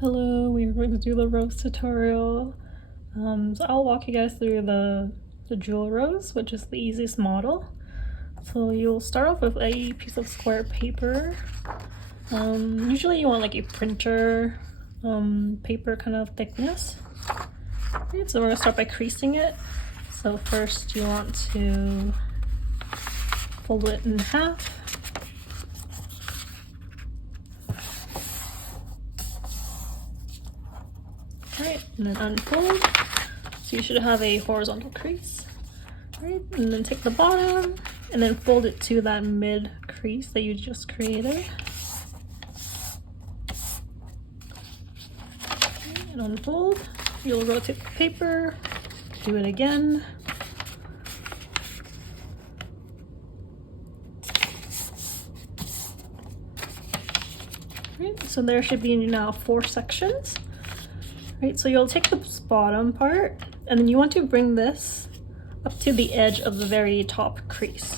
Hello, we are going to do the rose tutorial. So I'll walk you guys through the jewel rose, which is the easiest model. So you'll start off with a piece of square paper. Usually you want like a printer paper kind of thickness. Okay, so we're going to start by creasing it. So first you want to fold it in half. Right, and then unfold. So you should have a horizontal crease. Right, and then take the bottom and then fold it to that mid crease that you just created. Okay, and unfold. You'll rotate the paper, do it again. Right, so there should be now 4 sections. Right, so you'll take the bottom part and then you want to bring this up to the edge of the very top crease.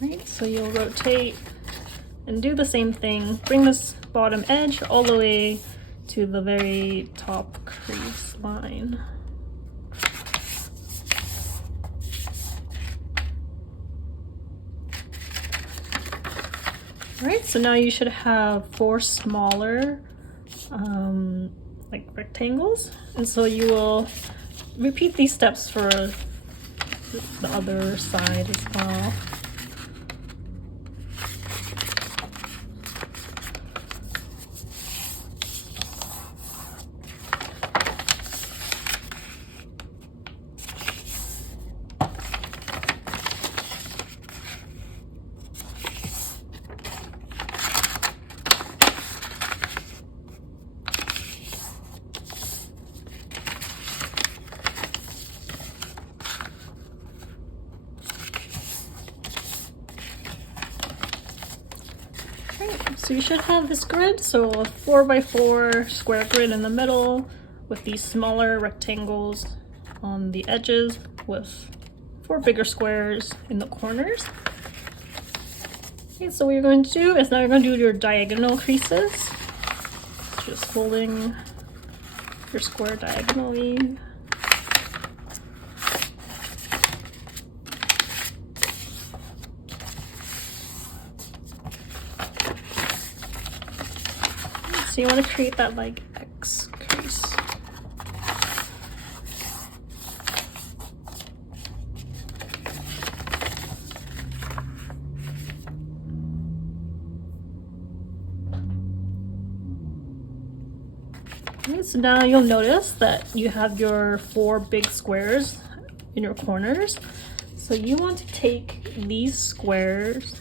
Right, so you'll rotate and do the same thing. Bring this bottom edge all the way to the very top crease line. Alright, so now you should have 4 smaller like rectangles, and so you will repeat these steps for the other side as well. So you should have this grid, so a 4x4 square grid in the middle with these smaller rectangles on the edges with 4 bigger squares in the corners. Okay, so what you're going to do is now you're going to do your diagonal creases. Just folding your square diagonally. So you want to create that like X crease. Okay, so now you'll notice that you have your 4 big squares in your corners. So you want to take these squares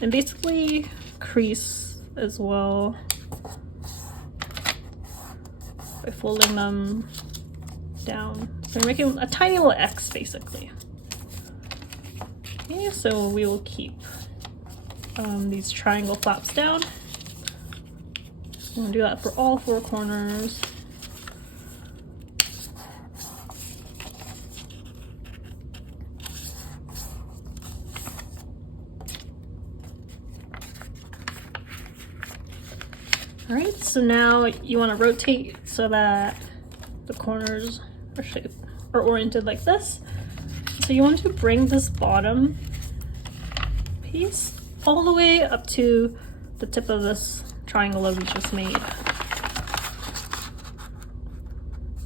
and basically crease as well by folding them down. So you're making a tiny little X basically. Okay, so we will keep these triangle flaps down. We'll do that for all 4 corners. Alright, so now you want to rotate so that the corners are oriented like this. So you want to bring this bottom piece all the way up to the tip of this triangle that we just made.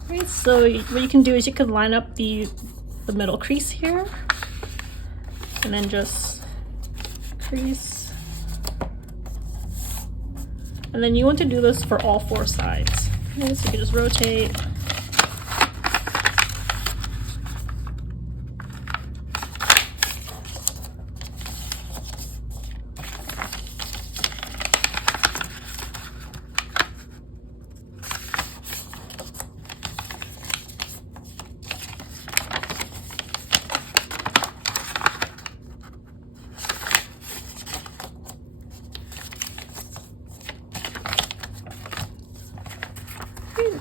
Alright, so what you can do is you can line up the middle crease here and then just crease. And then you want to do this for all 4 sides. Okay, so you can just rotate.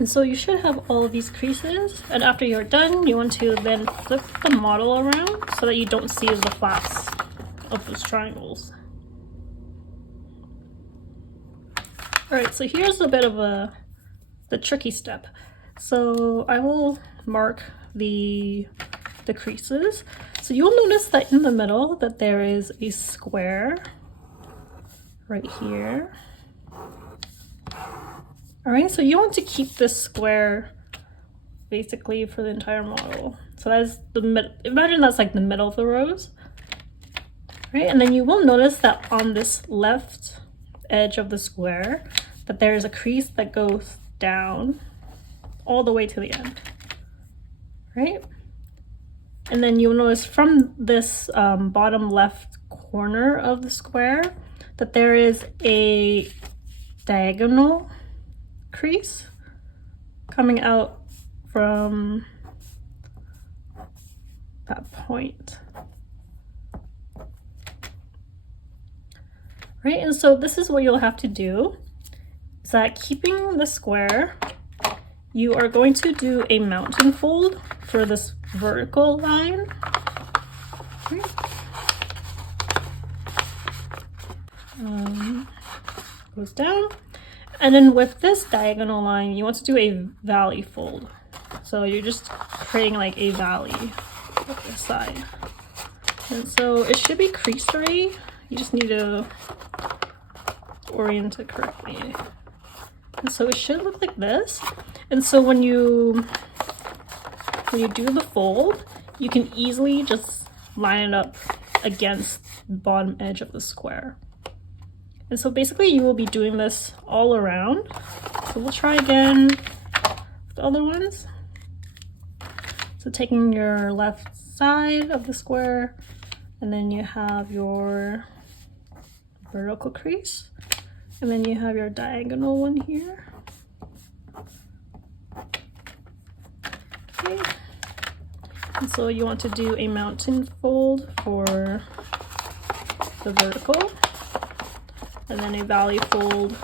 And so you should have all of these creases, and after you're done, you want to then flip the model around so that you don't see the flaps of those triangles. Alright, so here's a bit of the tricky step. So I will mark the creases. So you'll notice that in the middle that there is a square right here. Alright, so you want to keep this square basically for the entire model. So that's the imagine that's like the middle of the rose. Right, and then you will notice that on this left edge of the square that there is a crease that goes down all the way to the end. Right? And then you'll notice from this bottom left corner of the square that there is a diagonal crease coming out from that point. Right, and so this is what you'll have to do, is that keeping the square, you are going to do a mountain fold for this vertical line. Right. Goes down. And then with this diagonal line, you want to do a valley fold. So you're just creating like a valley up the side. And so it should be crease free. You just need to orient it correctly. And so it should look like this. And so when you do the fold, you can easily just line it up against the bottom edge of the square. And so basically you will be doing this all around. So we'll try again with the other ones. So taking your left side of the square, and then you have your vertical crease, and then you have your diagonal one here. Okay. And so you want to do a mountain fold for the vertical, and then a valley fold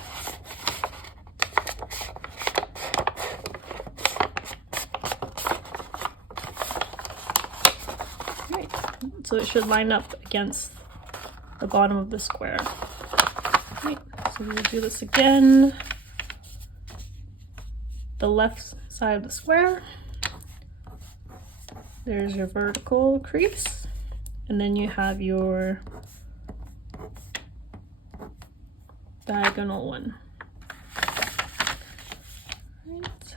right. So it should line up against the bottom of the square. Right. So we'll do this again. The left side of the square. There's your vertical crease, and then you have your diagonal one. Right.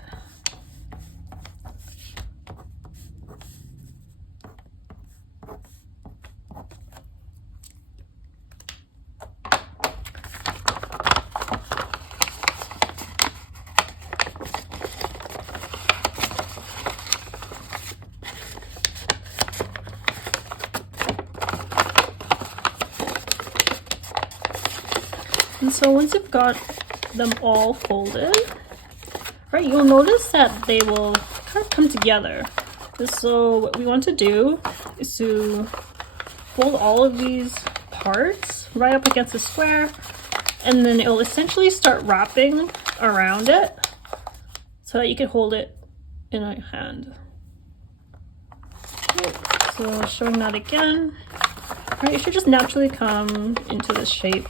And so once you've got them all folded, right, you'll notice that they will kind of come together. So what we want to do is to fold all of these parts right up against the square, and then it'll essentially start wrapping around it so that you can hold it in a hand. Okay, so showing that again, right, it should just naturally come into this shape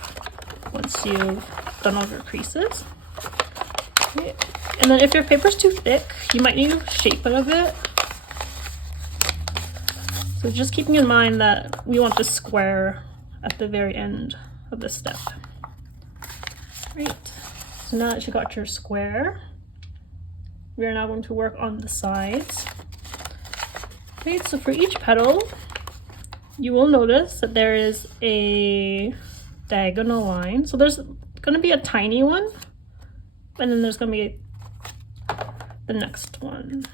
once you've done all your creases. Okay. And then if your paper's too thick, you might need to shape it a bit. So just keeping in mind that we want the square at the very end of this step. Right, so now that you got your square, we are now going to work on the sides. Right, so for each petal, you will notice that there is a diagonal line. So there's going to be a tiny one, and then there's going to be the next one.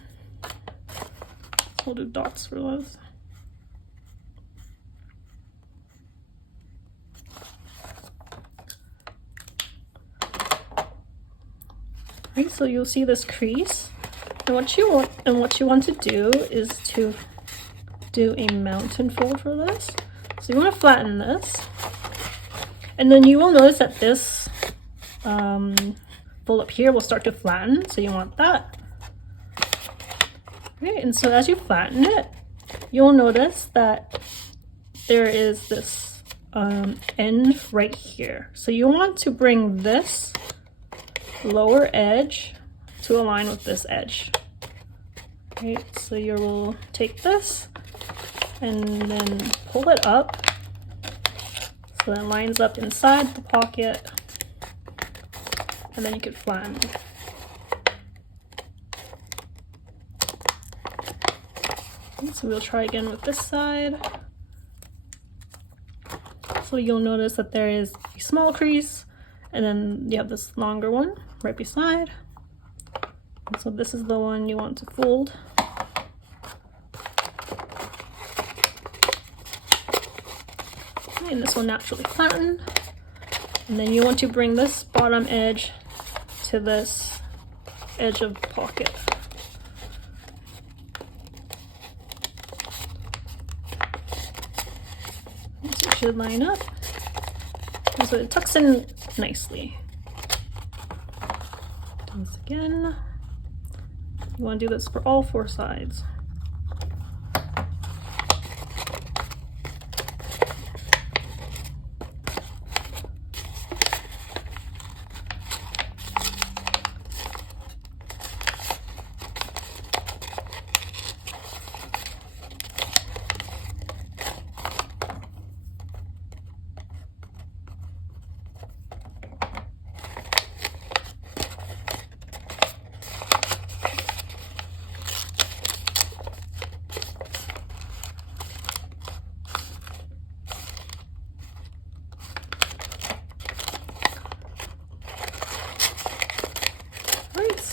So we'll do dots for those. Right, so you'll see this crease, and what you want to do is to do a mountain fold for this. So you want to flatten this. And then you will notice that this fold up here will start to flatten, so you want that. Okay, and so as you flatten it, you'll notice that there is this end right here. So you want to bring this lower edge to align with this edge. Right, so you will take this and then pull it up so that it lines up inside the pocket, and then you can flatten. So we'll try again with this side. So you'll notice that there is a small crease, and then you have this longer one right beside. And so this is the one you want to fold. And this will naturally flatten. And then you want to bring this bottom edge to this edge of the pocket. So it should line up. And so it tucks in nicely. Once again, you want to do this for all 4 sides.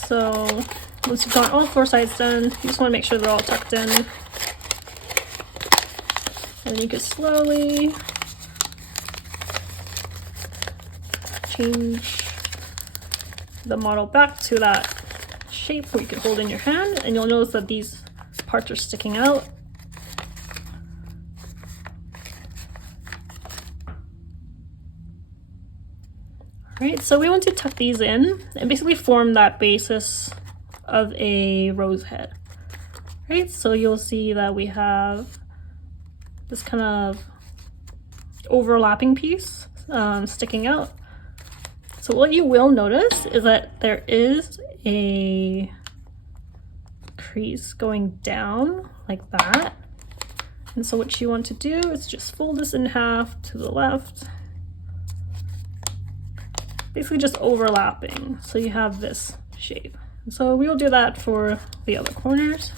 So once you've got all 4 sides done, you just want to make sure they're all tucked in. And you can slowly change the model back to that shape where you can hold in your hand, and you'll notice that these parts are sticking out. Right, so we want to tuck these in and basically form that basis of a rose head. Right, so you'll see that we have this kind of overlapping piece sticking out. So what you will notice is that there is a crease going down like that. And so what you want to do is just fold this in half to the left. Basically just overlapping, so you have this shape. So we will do that for the other corners.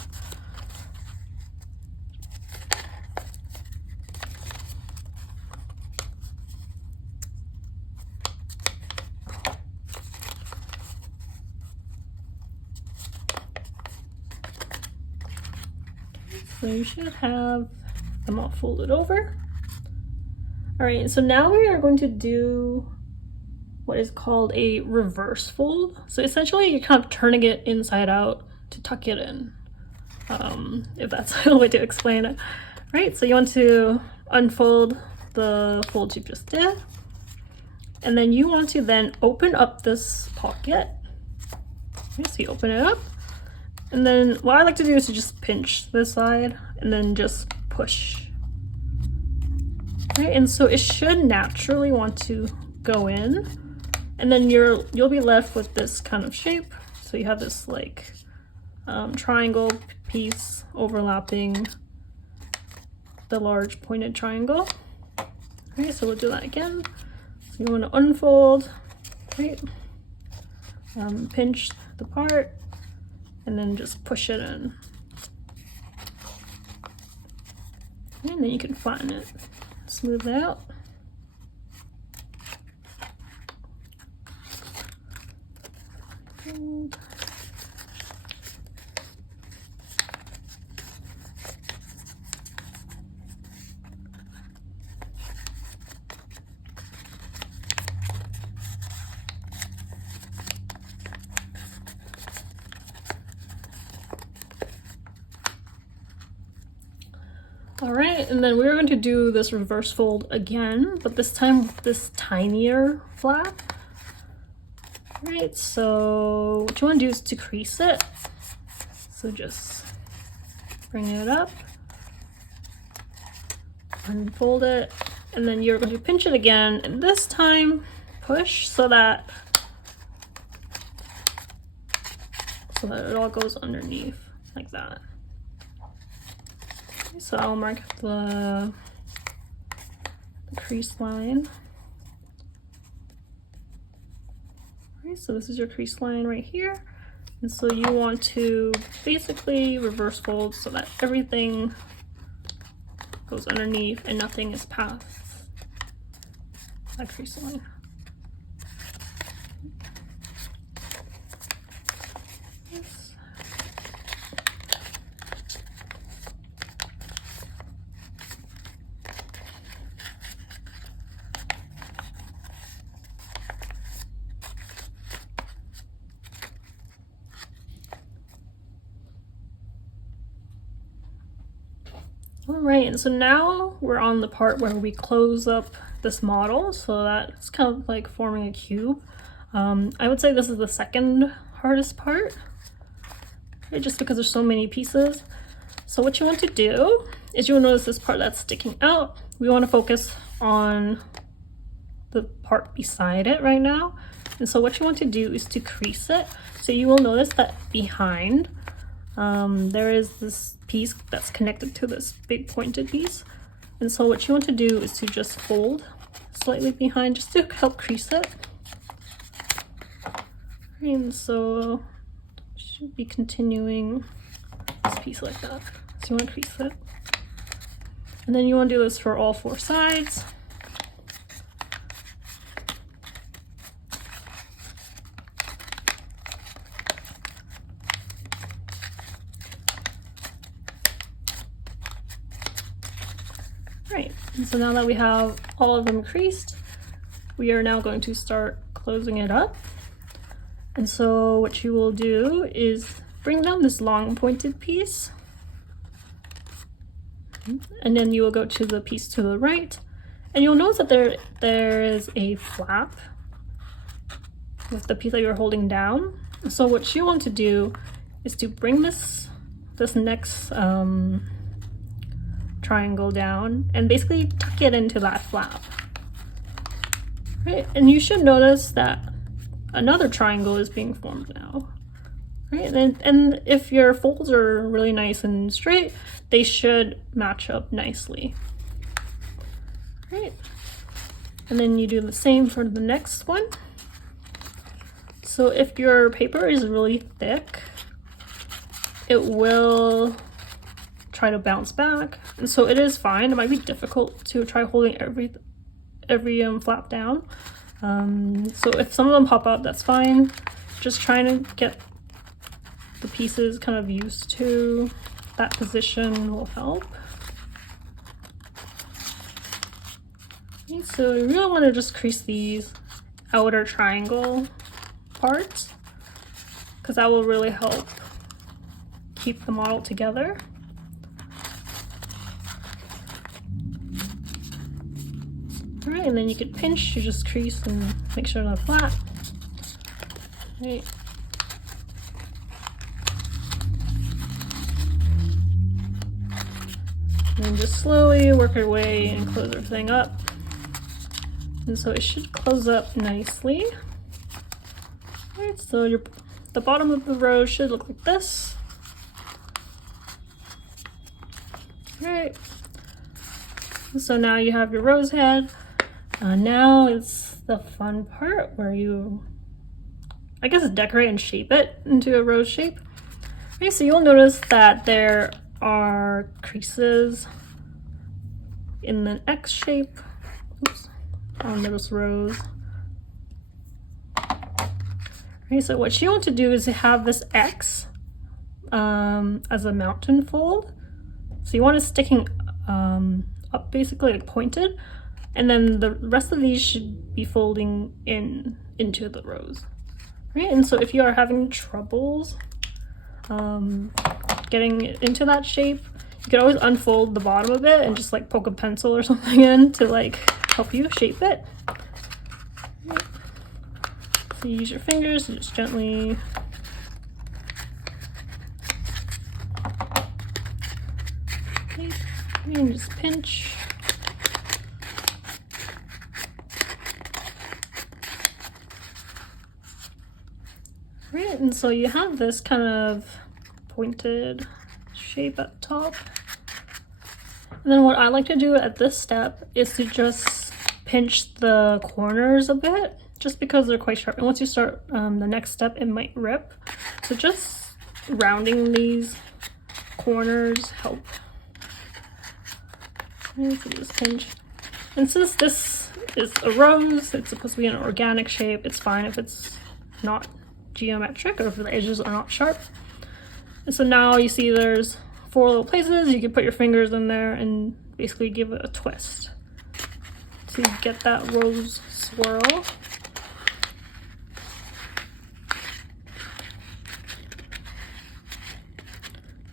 So you should have them all folded over. All right, so now we are going to do what is called a reverse fold. So essentially you're kind of turning it inside out to tuck it in, if that's a way to explain it. Right, so you want to unfold the fold you just did, and then you want to then open up this pocket. Okay, so you open it up, and then what I like to do is to just pinch this side and then just push. Right, and so it should naturally want to go in. And then you'll be left with this kind of shape. So you have this like triangle piece overlapping the large pointed triangle. Okay, so we'll do that again. So you want to unfold, right? Pinch the part, and then just push it in. And then you can flatten it, smooth it out. All right, and then we're going to do this reverse fold again, but this time with this tinier flap. Right, so what you want to do is to crease it. So just bring it up, unfold it, and then you're going to pinch it again, and this time push so that it all goes underneath like that. Okay, so I'll mark the crease line. Okay, so this is your crease line right here. And so you want to basically reverse fold so that everything goes underneath and nothing is past that crease line. Yes. All right, and so now we're on the part where we close up this model so that it's kind of like forming a cube. I would say this is the second hardest part, right, just because there's so many pieces. So what you want to do is you'll notice this part that's sticking out. We want to focus on the part beside it right now. And so what you want to do is to crease it. So you will notice that behind there is this piece that's connected to this big pointed piece. And so what you want to do is to just fold slightly behind just to help crease it. And so you should be continuing this piece like that. So you want to crease it. And then you want to do this for all 4 sides. Right, and so now that we have all of them creased, we are now going to start closing it up. And so what you will do is bring down this long pointed piece, and then you will go to the piece to the right, and you'll notice that there is a flap with the piece that you're holding down. So what you want to do is to bring this next triangle down and basically tuck it into that flap. Right, and you should notice that another triangle is being formed now. Right, and if your folds are really nice and straight, they should match up nicely. Right, and then you do the same for the next one. So if your paper is really thick, it will try to bounce back, and so it is fine. It might be difficult to try holding every flap down. So if some of them pop up, that's fine. Just trying to get the pieces kind of used to that position will help. Okay, so you really want to just crease these outer triangle parts because that will really help keep the model together. Alright, and then you could pinch to just crease and make sure they're flat. Right. And then just slowly work your way and close everything up. And so it should close up nicely. Alright, so the bottom of the row should look like this. Alright. So now you have your rose head. Now it's the fun part where you, I guess, decorate and shape it into a rose shape. Okay, so you'll notice that there are creases in the X shape. Oops, on this rose. Okay, so what you want to do is to have this X as a mountain fold. So you want it sticking up, basically like pointed, and then the rest of these should be folding into the rose. Right, and so if you are having troubles getting into that shape, you can always unfold the bottom of it and just like poke a pencil or something in to like help you shape it. So you use your fingers to just gently and just pinch. Right, and so you have this kind of pointed shape at the top. And then what I like to do at this step is to just pinch the corners a bit, just because they're quite sharp. And once you start the next step, it might rip. So just rounding these corners help. So just pinch. And since this is a rose, it's supposed to be an organic shape, it's fine if it's not geometric or if the edges are not sharp. And so now you see there's 4 little places. You can put your fingers in there and basically give it a twist to get that rose swirl.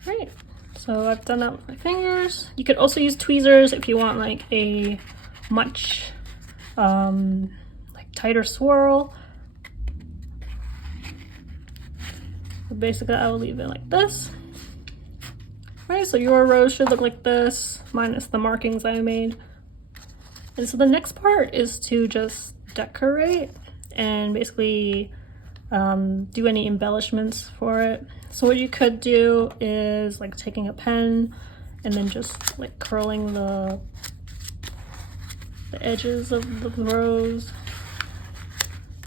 Right, so I've done that with my fingers. You could also use tweezers if you want like a much like tighter swirl. But basically I'll leave it like this. Right, so your rose should look like this, minus the markings I made. And so the next part is to just decorate and basically do any embellishments for it. So what you could do is like taking a pen and then just like curling the edges of the rose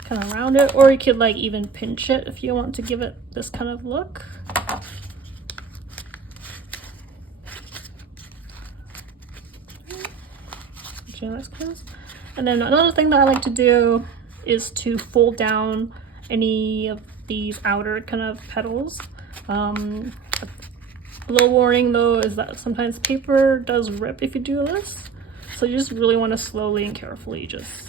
kind of around it, or you could like even pinch it if you want to give it this kind of look. And then another thing that I like to do is to fold down any of these outer kind of petals. A little warning though is that sometimes paper does rip if you do this, so you just really want to slowly and carefully just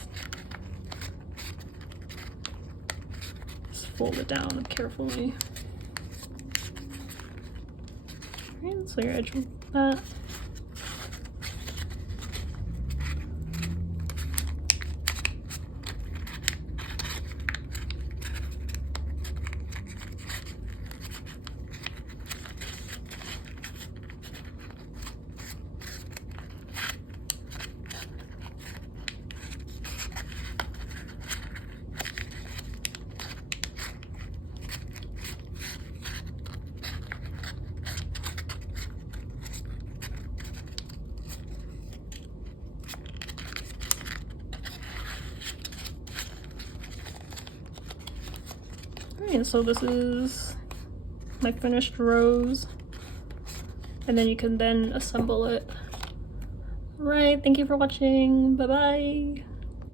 fold it down carefully. Right, so your edge with that. And so this is my finished rose, and then you can then assemble it. Right, thank you for watching. Bye bye.